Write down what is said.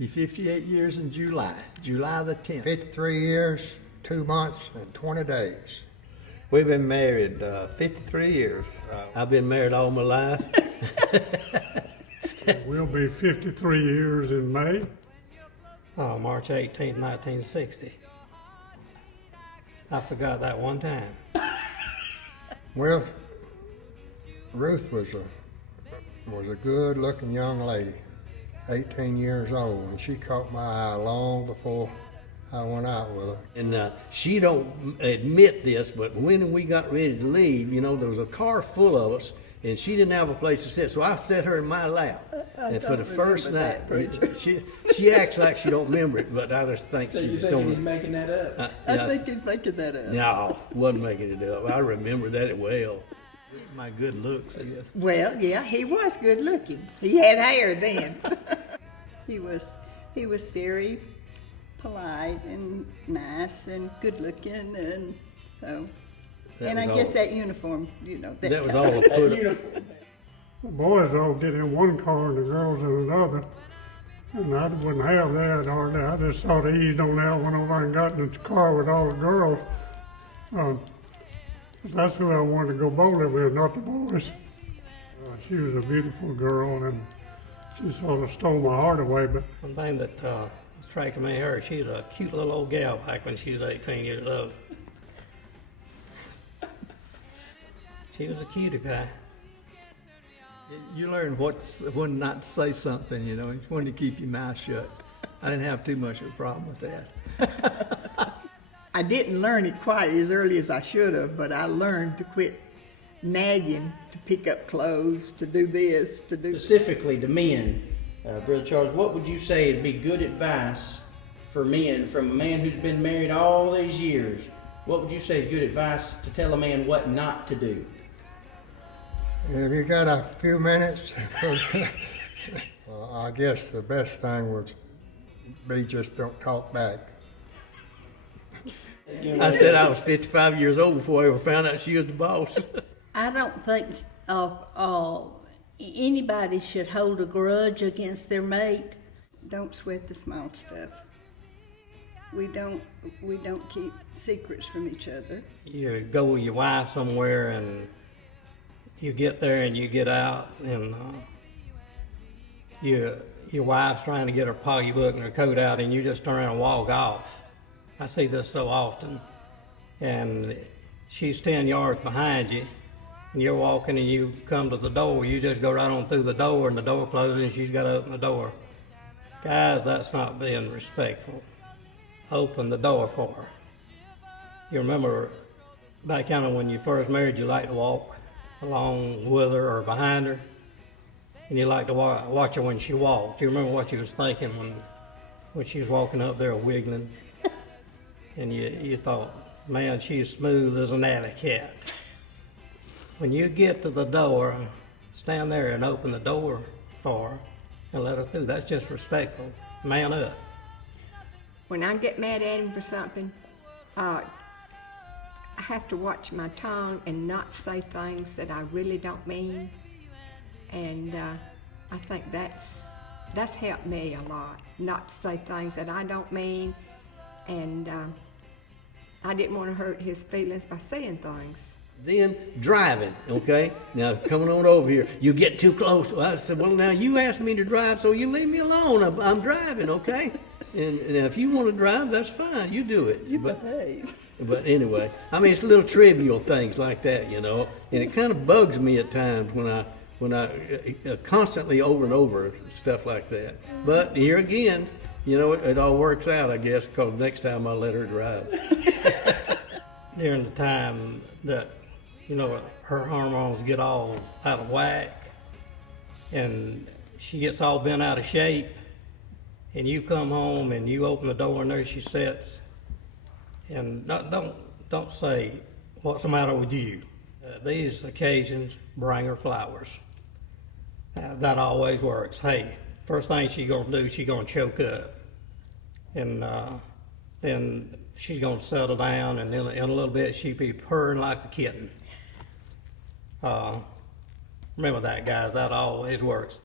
Be 58 years in July, July the 10th. 53 years, 2 months, and 20 days. We've been married 53 years. I've been married all my life. We'll be 53 years in May. March 18th, 1960. I forgot that one time. Well, Ruth was a good-looking young lady, 18 years old, and she caught my eye long before I went out with her. And she don't admit this, but when we got ready to leave, you know, there was a car full of us, and she didn't have a place to sit, so I set her in my lap. And for the first night, she acts like she don't remember it, but I just think So you she's think going. he's making that up? I think he's making that up. No, wasn't making it up. I remember that well. My good looks, I guess. Well, yeah, he was good looking. He had hair then. he was very polite and nice and good looking, and so. That and I was guess all- that uniform, you know. That was kind all of- a put up. Uniform. The boys all get in one car and the girls in another. And I wouldn't have that hardly. I just sort of eased on out, went over and got in the car with all the girls. 'Cause that's who I wanted to go bowling with, not the boys. She was a beautiful girl, and she sort of stole my heart away. But One thing that attracted me to her, she was a cute little old gal back when she was 18 years old. She was a cutie pie. You learn when not to say something, you know, when to keep your mouth shut. I didn't have too much of a problem with that. I didn't learn it quite as early as I should have, but I learned to quit nagging, to pick up clothes, to do this, to do. Specifically to men, Brother Charles, what would you say would be good advice for men from a man who's been married all these years? What would you say is good advice to tell a man what not to do? If you got a few minutes, well, I guess the best thing would be just don't talk back. I said I was 55 years old before I ever found out she was the boss. I don't think anybody should hold a grudge against their mate. Don't sweat the small stuff. We don't keep secrets from each other. You go with your wife somewhere and you get there and you get out and your wife's trying to get her pocketbook and her coat out and you just turn around and walk off. I see this so often. And she's 10 yards behind you and you're walking and you come to the door. You just go right on through the door and the door closes and she's got to open the door. Guys, that's not being respectful. Open the door for her. You remember back when you first married, you liked to walk along with her or behind her, and you liked to watch her when she walked. Do you remember what you was thinking when she was walking up there wiggling? And you thought, man, she's smooth as an alley cat. When you get to the door, stand there and open the door for her and let her through. That's just respectful. Man up. When I get mad at him for something, I have to watch my tongue and not say things that I really don't mean. And I think that's helped me a lot, not to say things that I don't mean. And I didn't want to hurt his feelings by saying things. Then driving, okay? Now coming on over here, you get too close. I said, well, now you asked me to drive, so you leave me alone. I'm driving, okay? And if you want to drive, that's fine. You do it. You behave. But anyway, I mean, it's little trivial things like that, you know. And it kind of bugs me at times when I constantly over and over stuff like that. But here again, you know, it all works out, I guess, because next time I let her drive. During the time that, you know, her hormones get all out of whack and she gets all bent out of shape, and you come home and you open the door and there she sits, and don't say, what's the matter with you? These occasions, bring her flowers. That always works. Hey, first thing she's gonna do, she's gonna choke up, and then she's gonna settle down, and in a little bit she'll be purring like a kitten. Remember that, guys. That always works.